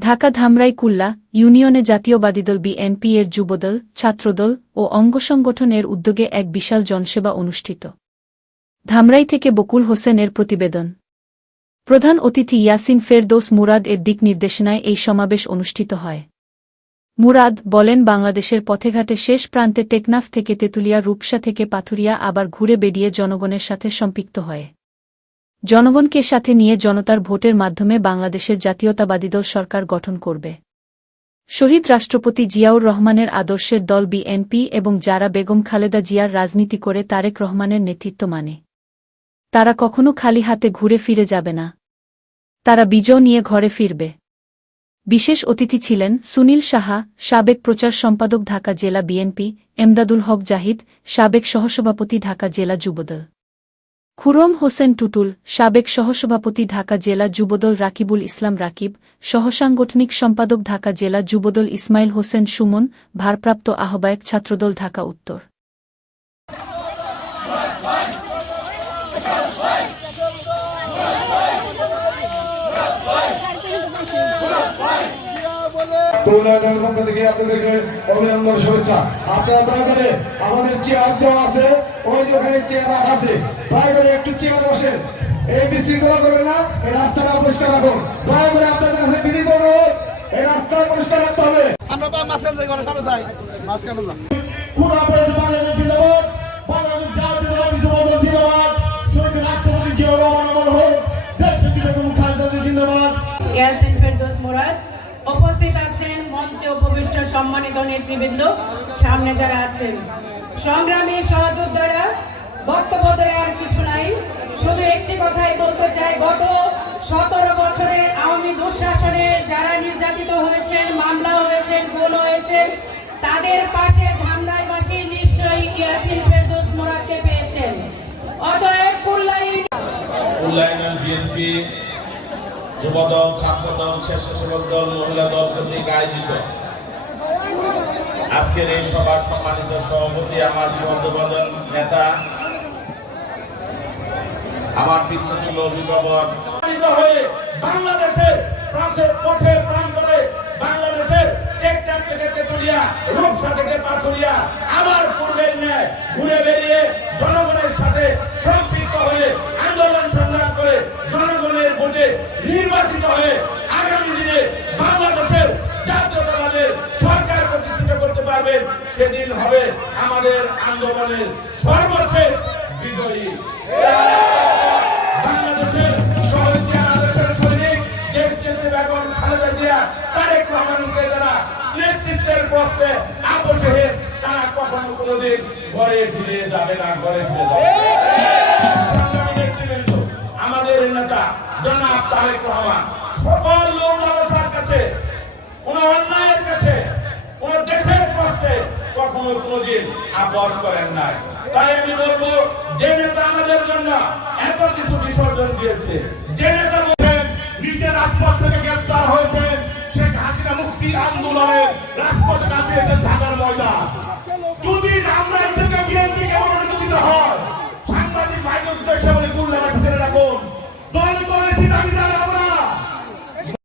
ঢাকা ধামরাই কুল্লা ইউনিয়নে জাতীয়বাদী দল বিএনপি এর যুবদল, ছাত্রদল ও অঙ্গসংগঠনের উদ্যোগে এক বিশাল জনসেবা অনুষ্ঠিত। ধামরাই থেকে বকুল হোসেনের প্রতিবেদন। প্রধান অতিথি ইয়াসিন ফেরদৌস মুরাদ এর দিক নির্দেশনায় এই সমাবেশ অনুষ্ঠিত হয়। মুরাদ বলেন, বাংলাদেশের পথেঘাটে শেষ প্রান্তে টেকনাফ থেকে তেতুলিয়া, রূপসা থেকে পাথুরিয়া আবার ঘুরে বেরিয়ে জনগণের সাথে সম্পৃক্ত হয়। জনগণকে সাথে নিয়ে জনতার ভোটের মাধ্যমে বাংলাদেশের জাতীয়তাবাদী দল সরকার গঠন করবে। শহীদ রাষ্ট্রপতি জিয়াউর রহমানের আদর্শের দল বিএনপি এবং যারা বেগম খালেদা জিয়ার রাজনীতি করে তারেক রহমানের নেতৃত্ব মানে। তারা কখনো খালি হাতে ঘুরে ফিরে যাবে না। তারা বিজয় নিয়ে ঘরে ফিরবে। বিশেষ অতিথি ছিলেন সুনীল সাহা, সাবেক প্রচার সম্পাদক ঢাকা জেলা বিএনপি, এমদাদুল হক জাহিদ, সাবেক সহসভাপতি ঢাকা জেলা যুবদল। খুরম হোসেন টুটুল, সাবেক সহসভাপতি ঢাকা জেলা যুবদল রাকিবুল ইসলাম রাকিব, সহসাংগঠনিক সম্পাদক ঢাকা জেলা যুবদল ইসমাইল হোসেন সুমন, ভারপ্রাপ্ত আহ্বায়ক ছাত্রদল ঢাকা উত্তর। আমাদের চেয়ার আছে, ওই যে ওখানে চেয়ার আছে দয়া করে একটু চেয়ার বসেন। এই বিশৃঙ্খলা করবেন না এই রাস্তাটা পরিষ্কার রাখুন। দয়া করে আপনাদের কাছে বিনীত অনুরোধ এই রাস্তা পরিষ্কার রাখতে হবে। আমরা মাঝখানে যাই সামনে যাই। মাঝখানে পুরো বাংলাদেশ জিন্দাবাদ বাংলাদেশ জিন্দাবাদ শহীদ রাষ্ট্রপতি জিয়াউর রহমান অমর হোক দেশ নেত্রী বেগম খালেদা জিয়া জিন্দাবাদ। ইয়াসিন ফেরদৌস মুরাদ উপস্থিত আছেন মঞ্চে উপবিষ্ট সম্মানিত নেতৃবৃন্দ সামনে যারা আছেন। সংগ্রামী সহযোদ্ধারা চাই গত সতেরো বছরে আওয়ামী দুঃশাসনে যারা নির্যাতিত হয়েছেন মামলা হয়েছেন গুণ হয়েছে তাদের পাশে ধামরাইবাসী নিশ্চয়ই ইয়াসিন ফেরদৌস মুরাদকে পেয়েছেন। অতএব বিএনপি যুবদল, ছাত্রদল, স্বেচ্ছাসেবক দল, মহিলা দল কর্তৃক আয়োজিত। আজকের এই সভার সম্মানিত সভাপতি আমার বন্ধুবান্ধব নেতা আমার বিদ্যুৎ অভিভাবক। হয়ে বাংলাদেশের প্রান্তে পথে প্রান্তরে বাংলাদেশের টেকনাফ থেকে তেতুলিয়া, রূপসা থেকে আবার পূর্বের ন্যায় ঘুরে বেরিয়ে জনগণের সাথে হয়ে আন্দোলন সংগ্রাম করে জনগণের ভোটে নির্বাচিত হয়ে আগামী দিনে বাংলাদেশের সরকার প্রতিষ্ঠিত করতে পারবেন, সেদিন হবে আমাদের আন্দোলনের সর্বশেষ বিজয়ী। পক্ষে আপোষে তারা কখনো কোনোদিন ঘরে ফিরে যাবে না, ঘরে ফিরে যাবে আমাদের নেতা জনাব তারেক রহমান, সকল লোক লালসার কাছে, কোন অন্যায়ের কাছে, কোন দেশের পক্ষে কখনো কোনোদিন আপোষ করেন নাই। তাই আমি বলব, যে নেতা আমাদের জন্য এত কিছু বিসর্জন দিয়েছে, যে রাজপথ ঢাকার ময়দান।